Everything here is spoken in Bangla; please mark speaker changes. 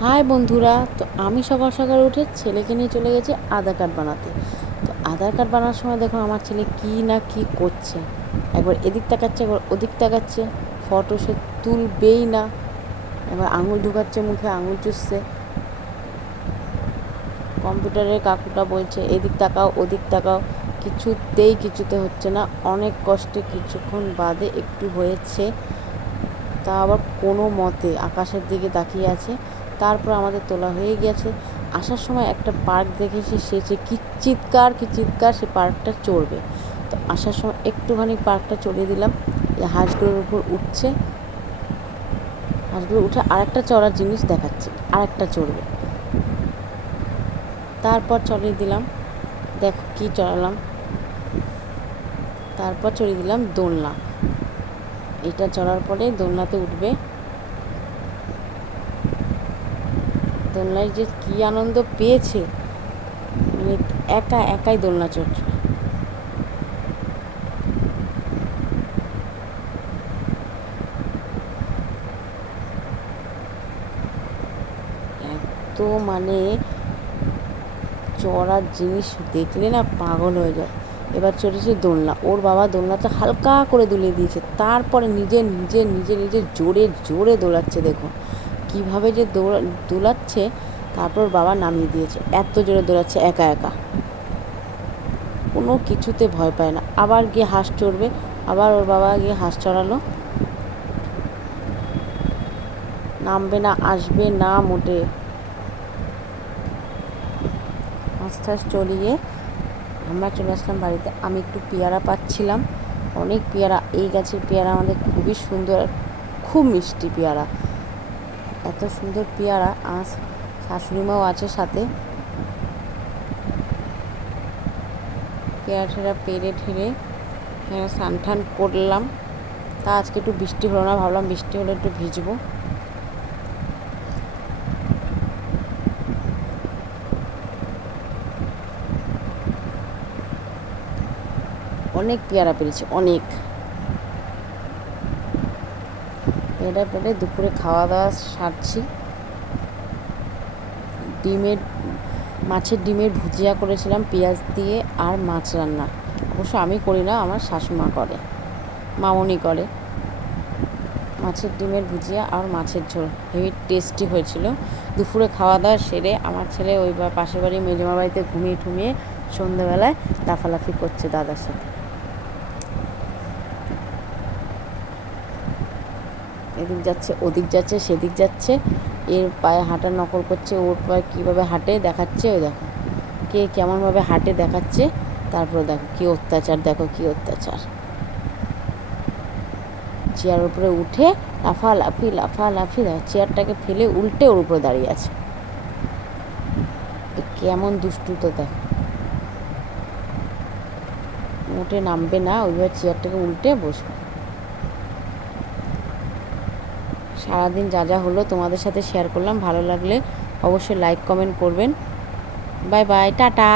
Speaker 1: হাই বন্ধুরা, তো আমি সকাল সকাল উঠে ছেলেকে নিয়ে চলে গেছি আধার কার্ড বানাতে। তো আধার কার্ড বানানোর সময় দেখো আমার ছেলে কী না কী করছে। একবার এদিক তাকাচ্ছে, একবার ওদিক তাকাচ্ছে, ফটো সে তুলবেই না। একবার আঙুল ঢুকাচ্ছে মুখে, আঙুল চুষছে। কম্পিউটারের কাকুটা বলছে, এদিক তাকাও, ওদিক তাকাও। কিছুতেই কিছুতে হচ্ছে না। অনেক কষ্টে কিছুক্ষণ বাদে একটু হয়েছে। তা আবার কোনো মতে আকাশের দিকে তাকিয়ে আছে। তারপর আমাদের তোলা হয়ে গেছে। আসার সময় একটা পার্ক দেখেছি, সে যে কি চিৎকার কি চিৎকার, সে পার্কটা চড়বে। তো আসার সময় একটুখানি পার্কটা চড়িয়ে দিলাম। এই হাঁসগুলোর উপর উঠছে। হাঁসগুলো উঠে আরেকটা চড়ার জিনিস দেখাচ্ছে, আরেকটা চড়বে। তারপর চড়িয়ে দিলাম। দেখো কি চড়ালাম। তারপর চড়িয়ে দিলাম দোলনা। এটা চড়ার পরে দোলনাতে উঠবে। দোলনায় যে কী আনন্দ পেয়েছে। মানে একা একাই দোলনা চড়ছে। এত মানে চড়ার জিনিস দেখলে না পাগল হয়ে যায়। এবার চড়েছে দোলনা। ওর বাবা দোলনাতে হালকা করে দুলিয়ে দিয়েছে। তারপরে নিজে নিজে নিজে নিজে জোরে জোরে দোলাচ্ছে দেখুন। কীভাবে যে দৌড়া, দোলাচ্ছে, তারপর বাবা নামিয়ে দিয়েছে। এত জোরে দৌড়াচ্ছে, একা একা। কোনো কিছুতে ভয় পায় না। আবার গিয়ে হাঁস চড়বে, আবার ওর বাবা গিয়ে হাঁস চড়ালো। নামবে না, আসবে না মোটে। আস্তে আস্তে চলিয়ে আমরা চলে আসলাম বাড়িতে। আমি একটু পেয়ারা পাচ্ছিলাম। অনেক পেয়ারা। এই গাছের পেয়ারা আমাদের খুবই সুন্দর খুব মিষ্টি পেয়ারা। এত সুন্দর পেয়ারা আজ শাশুড়িমাও আছে সাথে। পেয়ারা ঠেরা পেরে ঠেরে স্নান টান করলাম। তা আজকে একটু বৃষ্টি হলো না, ভাবলাম বৃষ্টি হলে একটু ভিজবো। অনেক পেয়ারা পেরেছি, অনেক। পেয়ারা পেরে দুপুরে খাওয়া দাওয়া সারছি। ডিমের, মাছের ডিমের ভুজিয়া করেছিলাম, পেঁয়াজ দিয়ে আর মাছ রান্না। অবশ্য আমি করি না, আমার শাশুমা করে, মামনি করে। মাছের ডিমের ভুজিয়া আর মাছের ঝোল, হেভি টেস্টি হয়েছিল। দুপুরে খাওয়া দাওয়া সেরে আমার ছেলে ওই পাশের বাড়ি মেজমা বাড়িতে ঘুমিয়ে ঠুমিয়ে সন্ধ্যাবেলায় লাফালাফি করছে দাদার সাথে। এদিক যাচ্ছে, ওদিক যাচ্ছে, সেদিক যাচ্ছে। এর পায়ে হাঁটার নকল করছে, ওর পায়ে কীভাবে হাঁটে দেখাচ্ছে, ওই দেখো। কে কেমনভাবে হাঁটে দেখাচ্ছে, তারপরে দেখো, কী অত্যাচার, দেখো কী অত্যাচার। চেয়ার উপরে উঠে লাফা লাফি লাফা লাফি, দেখো, চেয়ারটাকে ফেলে উল্টে ওর উপরে দাঁড়িয়ে আছে। কেমন দুষ্টু তো দেখো। মোটে নামবে না, ওইভাবে চেয়ারটাকে উল্টে বসবে। সারাদিন যা যা হলো তোমাদের সাথে শেয়ার করলাম। ভালো লাগলে অবশ্যই লাইক কমেন্ট করবেন। Bye bye tata.